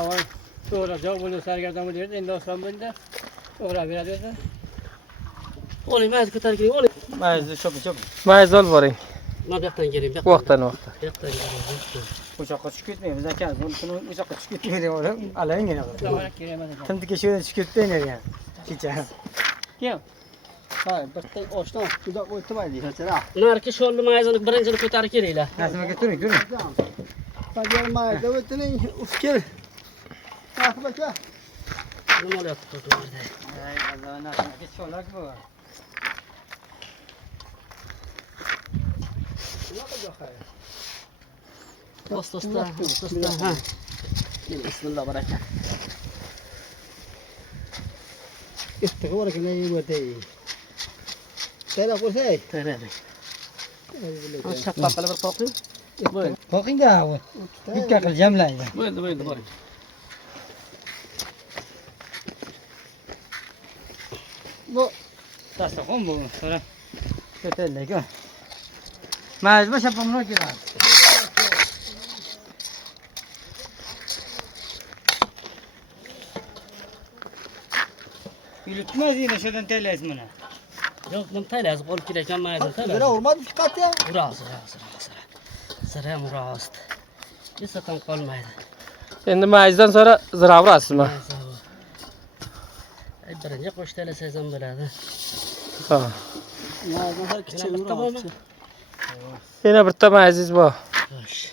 avval to'g'riroq bo'ldi, sargardon bo'ldi, endi oson bo'ldi. To'g'ri beradi. Oling, mayz ko'tarib keling, oling. Mayzni chop. Mayz olib boring. Mana bu yoqdan keling, bu Vaqtdan. Bu yoqdan keling. O'shoqqa tushib ketmaymiz aka. Buni o'shoqqa tushib ketmaydi, alangina. Tindiga shu yerda tushib ketdi ekan. Kecha. Kel. Ha, bitta oshdan juda o'tmaydi. Narki sho'lni mayzini birinchini ko'tarib kelinglar. Nasimaga turing. Agar mayda o'tining, ufkir. Rahmat aka. Nima bo'lyapti to'g'rida? Ay, Alloh, nasimaga cho'lak bu. Osta. Ha. Bismillah barakat. Istiqo bor ekan, ey o'tay. Sayla qo'ysay. Tayyorlang. Shaqqaq qilib bir qoqing. Qo'qingda u. Yukka qil jamlaydi. Bo'ldi, boring. Bu Dasturxon bu. So'ra. Ko'tarlayku. Mayz boshqa pamlo keladi. Yutmaz yine şuradan teyleyiz bunu. Yo'q, buni tayyorlaysiz, olib kelayotgan mayzni Zira tayyorlang. urmadi faqat ya. Uras. Sira ham uras. Esa ham qolmaydi. Endi mayzdan sonra zira urasizmi? Ay, birinchi qo'sh tayyorlasangiz ham bo'ladi. Ha. Mayda kichik Bitta bormi? Yana bitta mayzingiz bor. Xo'sh.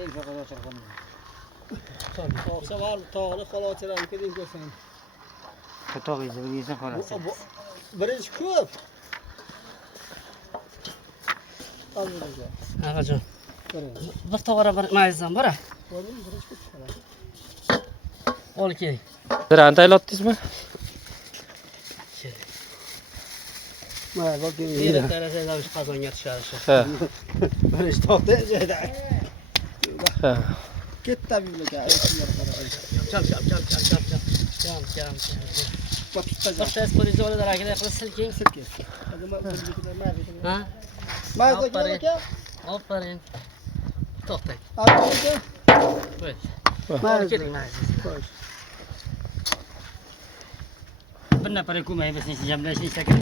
Ey faqat o'tirgan. To'g'ri, var tog'li xalochiram keling ko'rsan. Tog'ingizni bilingizdan xolasi. Birinchi ko'p. Albatta. Agajon. Bir tog'ora bir mayzdan bora. Birinchi ko'p. Olib keling. Zirani tayyorlatdingizmi? Mayda keling. Yine tayyorlasangiz ham qozonga tushadi shu. Ha. Birinchi to'xta joyda. Ha. Ketdi billaga. Chal. Boshqa espoliz oladi, rakida qilib silking. Ha? Mayda keling aka. Aferin. To'xtang. Aka. Qo'y. Mayda Keling, mayza. Bir nafar ko'may biz jamlashni istagan.